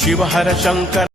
Shiv हर Shankar